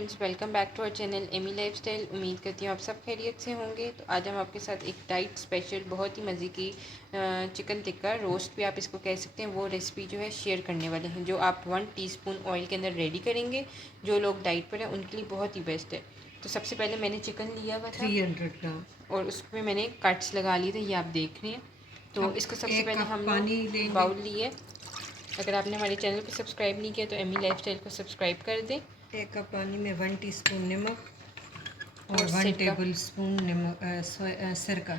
Friends, welcome back to our channel Amy lifestyle. उम्मीद करती हूँ आप सब खैरियत से होंगे। तो आज हम आपके साथ एक डाइट स्पेशल बहुत ही मज़े की चिकन टिक्का रोस्ट भी आप इसको कह सकते हैं, वो रेसिपी जो है शेयर करने वाले हैं, जो आप 1 टीस्पून ऑयल के अंदर रेडी करेंगे। जो लोग डाइट पर हैं उनके लिए बहुत ही बेस्ट है। तो सबसे पहले मैंने चिकन लिया हुआ था 300 ग्राम और उसमें मैंने कट्स लगा लिए थे, ये आप देख रहे हैं। तो इसको सबसे पहले हम लोग बाउल लिए। अगर आपने हमारे चैनल को सब्सक्राइब नहीं किया तो एमी लाइफस्टाइल को सब्सक्राइब कर दें। 1 कप पानी में 1 टीस्पून नमक और 1 सिरका टेबल स्पून नमक सिरका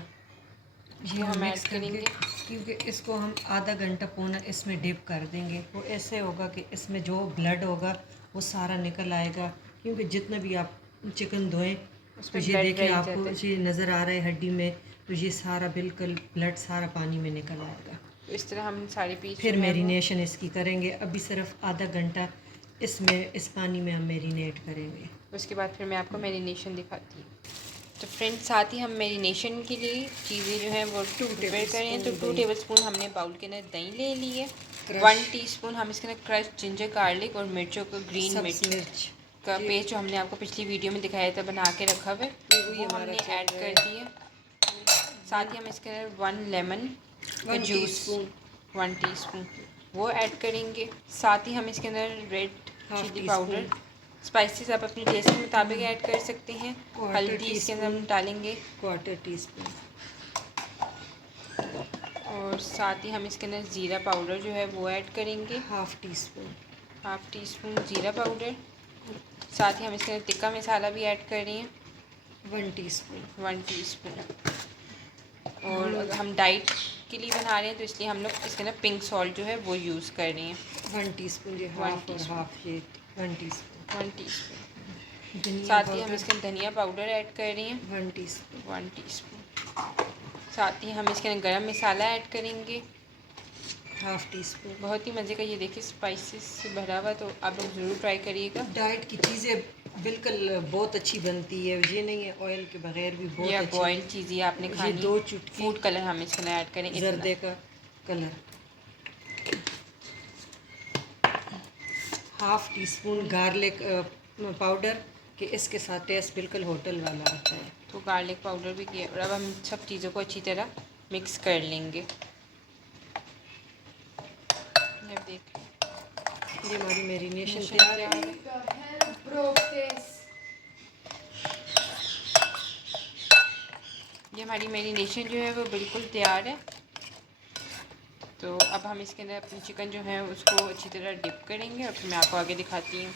ये हम ऐड मिक्स करके, करेंगे। क्योंकि इसको हम आधा घंटा पौना इसमें डिप कर देंगे। वो ऐसे होगा कि इसमें जो ब्लड होगा वो सारा निकल आएगा, क्योंकि जितना भी आप चिकन धोएं तो ये देखिए आपको ये नज़र आ रहा है हड्डी में, तो ये सारा बिल्कुल ब्लड सारा पानी में निकल आएगा। तो इस तरह हम सारे पीस फिर मैरिनेशन इसकी करेंगे। अभी सिर्फ आधा घंटा इसमें इस पानी में हम मैरिनेट करेंगे। उसके बाद फिर मैं आपको मैरिनेशन दिखाती हूँ। तो फ्रेंड्स, साथ ही हम मैरिनेशन के लिए चीज़ें जो हैं वो प्रिपेयर करें। तो 2 टेबलस्पून हमने बाउल के अंदर दही ले ली है। 1 टीस्पून हम इसके अंदर क्रश जिंजर गार्लिक और मिर्चों का ग्रीन मिर्च का पेस्ट जो हमने आपको पिछली वीडियो में दिखाया था बना के रखा हुआ है, वो हमने ऐड कर दिया। साथ ही हम इसके अंदर 1 लेमन का जूस 1 टीस्पून वो ऐड करेंगे। साथ ही हम इसके अंदर रेड चिली पाउडर, स्पाइसेस आप अपने टेस्ट के मुताबिक ऐड कर सकते हैं। हल्दी इसके अंदर हम डालेंगे 1/4 टीस्पून और साथ ही हम इसके अंदर ज़ीरा पाउडर जो है वो ऐड करेंगे 1/2 टीस्पून ज़ीरा पाउडर। साथ ही हम इसके अंदर टिक्का मसाला भी ऐड कर रहे हैं 1 टीस्पून। और अगर हम डाइट के लिए बना रहे हैं तो इसलिए हम लोग इसके अंदर पिंक सॉल्ट जो है वो यूज़ कर रहे हैं 1 टीस्पून। 1 टीस्पून। साथ ही हम इसके अंदर धनिया पाउडर ऐड कर रहे हैं 1 टीस्पून। साथ ही हम इसके अंदर गरम मसाला ऐड करेंगे 1/2 टीस्पून। बहुत ही मज़े का ये देखिए स्पाइसेस से भरा हुआ, तो आप लोग ज़रूर ट्राई करिएगा। डाइट की चीज़ें बिल्कुल बहुत अच्छी बनती है, ये नहीं है ऑयल के बगैर भी बहुत अच्छी। बॉइल्ड चीज़ें आपने खानी। 2 चुटकी फूड कलर हम इसके अंदर ऐड करें, जर्दे का कलर। 1/2 टीस्पून गार्लिक पाउडर, कि इसके साथ टेस्ट बिल्कुल होटल वाला आता है। तो गार्लिक पाउडर भी किया। और अब हम सब चीज़ों को अच्छी तरह मिक्स कर लेंगे। ये हमारी मैरिनेशन तैयार है। ये हमारी मैरिनेशन जो है वो बिल्कुल तैयार है। तो अब हम इसके अंदर अपनी चिकन जो है उसको अच्छी तरह डिप करेंगे और फिर मैं आपको आगे दिखाती हूँ।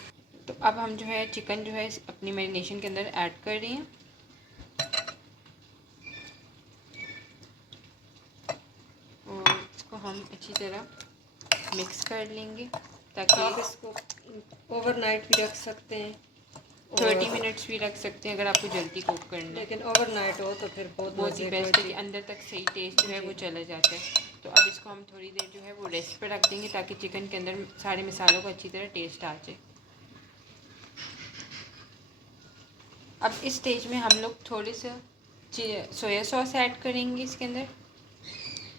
तो अब हम जो है चिकन जो है अपनी मैरिनेशन के अंदर ऐड कर रहे हैं और इसको हम अच्छी तरह मिक्स कर लेंगे, ताकि आप इसको ओवरनाइट भी रख सकते हैं, 30 मिनट्स भी रख सकते हैं अगर आपको जल्दी कुक करना है। लेकिन ओवरनाइट हो तो फिर बहुत ही बेस्ट है कि अंदर तक सही टेस्ट जो है वो चला जाता है। तो अब इसको हम थोड़ी देर जो है वो रेस्ट पर रख देंगे, ताकि चिकन के अंदर सारे मसालों को अच्छी तरह टेस्ट आ जाए। अब इस स्टेज में हम लोग थोड़े से सोया सॉस ऐड करेंगे इसके अंदर,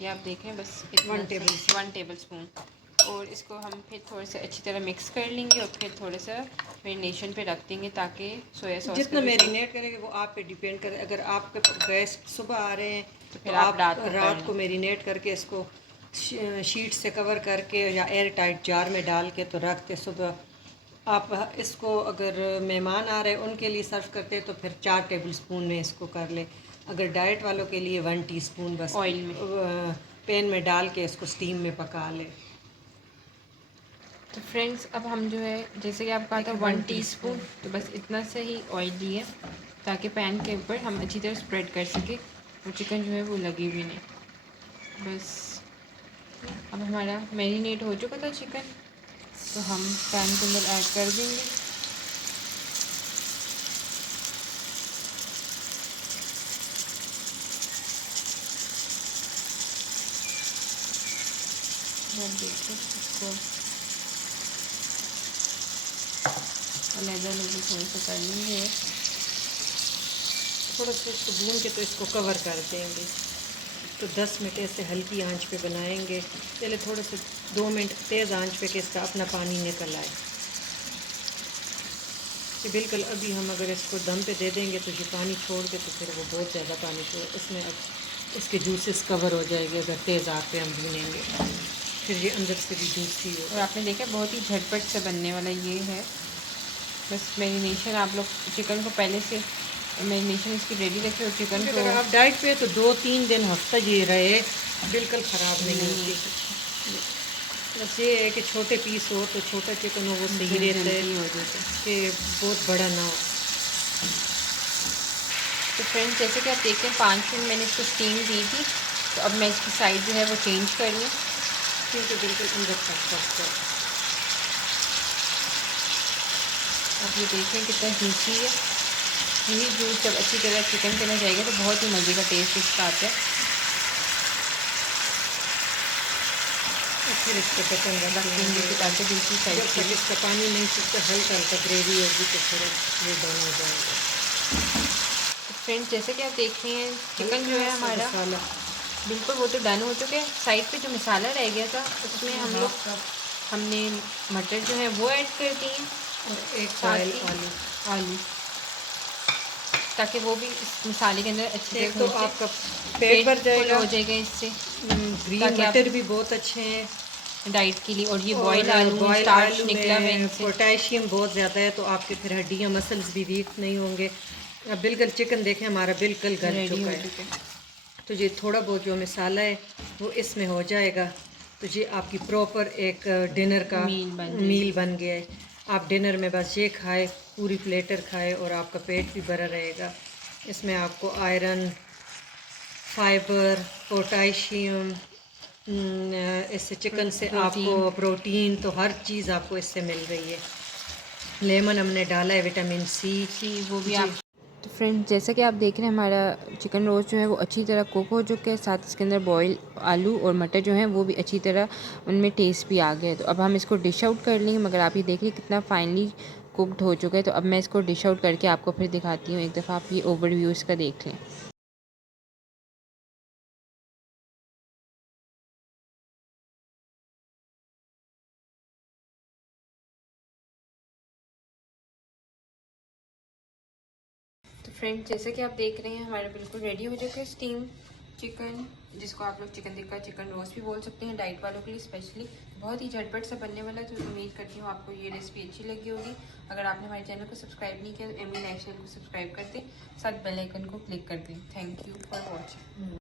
ये आप देखें बस 1 टेबल स्पून। और इसको हम फिर थोड़े से अच्छी तरह मिक्स कर लेंगे और फिर थोड़ा सा मैरिनेशन पे रख देंगे, ताकि सोया सॉस जितना मैरिनेट करेंगे वो आप पे डिपेंड करे। अगर आपके गेस्ट सुबह आ रहे हैं तो फिर आप रात को मैरिनेट करके इसको शीट से कवर करके या एयर टाइट जार में डाल के तो रखते, सुबह आप इसको अगर मेहमान आ रहे हैं उनके लिए सर्व करते तो फिर 4 टेबल स्पून में इसको कर ले। अगर डाइट वालों के लिए 1 टीस्पून बस ऑयल में पैन में डाल के इसको स्टीम में पका ले। तो फ्रेंड्स, अब हम जो है जैसे कि आपको कहा था 1 टीस्पून, तो बस इतना से ही ऑयल लिए ताकि पैन के ऊपर हम अच्छी तरह स्प्रेड कर सके और चिकन जो है वो लगी भी नहीं। बस अब हमारा मैरिनेट हो चुका था चिकन, तो हम पैन के अंदर ऐड कर देंगे। देखिए इसको अलग-अलग थोड़ा सा कर लेंगे, थोड़ा सा इसको भून के तो इसको कवर कर देंगे। तो 10 मिनट ऐसे हल्की आंच पे बनाएंगे। पहले थोड़े से 2 मिनट तेज़ आंच पे कि इसका अपना पानी निकल आए। कि बिल्कुल अभी हम अगर इसको दम पे दे देंगे तो ये पानी छोड़ के तो फिर वो बहुत ज़्यादा पानी छोड़, इसमें अब इसके जूसेस कवर हो जाएंगे अगर तेज़ आग पे हम भूनेंगे, फिर ये अंदर से भी जूसी हो। और आपने देखा बहुत ही झटपट से बनने वाला ये है। बस मैरिनेशन आप लोग चिकन को पहले से मैरिनेशन इसकी रेडी रखें और चिकन को, अगर आप डाइट पे तो 2-3 दिन हफ्ता ये रहे, बिल्कुल ख़राब नहीं होती। बस ये है कि छोटे पीस हो तो छोटा चिकन हो वो सही रहता है कि बहुत बड़ा ना हो। तो फ्रेंड्स जैसे कि आप देखते हैं 5 मिनट मैंने इसको स्टीम दी थी, तो अब मैं इसकी साइड जो है वो चेंज कर लूँ क्योंकि बिल्कुल अंदर तक पकता है। आप ये देखें कितना जूसी है। यही जूस जब अच्छी तरह चिकन के अंदर जाएगा तो बहुत ही मज़े का टेस्ट इसका आता है। फिर इसको बटन रखेंगे ताकि दूसरी साइड जब तक इसका पानी नहीं सूखता, हल्का हल्का ग्रेवी होगी तो फिर ये डन हो जाएगा। तो फ्रेंड्स जैसे कि आप देख रहे हैं चिकन जो है हमारा मसाला बिल्कुल वो तो डन हो चुके हैं। साइड पे जो मसाला रह गया था उसमें हमने मटर जो है वो ऐड कर दिए और एक साथ ही आलू, ताकि वो भी इस मसाले के अंदर अच्छी तरह तो आपका पेट भर जाएगा, हो जाएगा इससे। ग्रीन मटर भी बहुत अच्छे हैं डाइट के लिए, और ये बॉयल आलू स्टार्च निकला हुआ है इनसे। पोटेशियम बहुत ज़्यादा है तो आपके फिर हड्डियाँ मसल्स भी वीक नहीं होंगे। अब बिल्कुल चिकन देखें हमारा बिल्कुल गल चुका है, तो ये थोड़ा बहुत जो मसाला है वो इसमें हो जाएगा तो ये आपकी प्रॉपर एक डिनर का मील बन गया है। आप डिनर में बस ये खाए, पूरी प्लेटर खाए और आपका पेट भी भरा रहेगा। इसमें आपको आयरन, फाइबर, पोटेशियम, इससे चिकन से आपको प्रोटीन, तो हर चीज़ आपको इससे मिल रही है। लेमन हमने डाला है, विटामिन सी वो भी आप। तो फ्रेंड्स जैसा कि आप देख रहे हैं हमारा चिकन रोस्ट जो है वो अच्छी तरह कुक हो चुका है, साथ इसके अंदर बॉयल आलू और मटर जो हैं वो भी अच्छी तरह उनमें टेस्ट भी आ गया है। तो अब हम इसको डिश आउट कर लेंगे, मगर आप ये देखिए कितना फाइनली कुकड हो चुका है। तो अब मैं इसको डिश आउट करके आपको फिर दिखाती हूँ। एक दफ़ा आप ये ओवरव्यू इसका देख लें। तो फ्रेंड्स जैसे कि आप देख रहे हैं हमारा बिल्कुल रेडी हो चुका है स्टीम चिकन, जिसको आप लोग चिकन टिक्का, चिकन रोस्ट भी बोल सकते हैं डाइट वालों के लिए स्पेशली। बहुत ही झटपट से बनने वाला है। तो उम्मीद करती हूँ आपको ये रेसिपी अच्छी लगी होगी। अगर आपने हमारे चैनल को सब्सक्राइब नहीं किया तो एमी लाइफ स्टाइल को सब्सक्राइब कर दें, साथ बेल आइकन को क्लिक कर दें। Thank you for watching.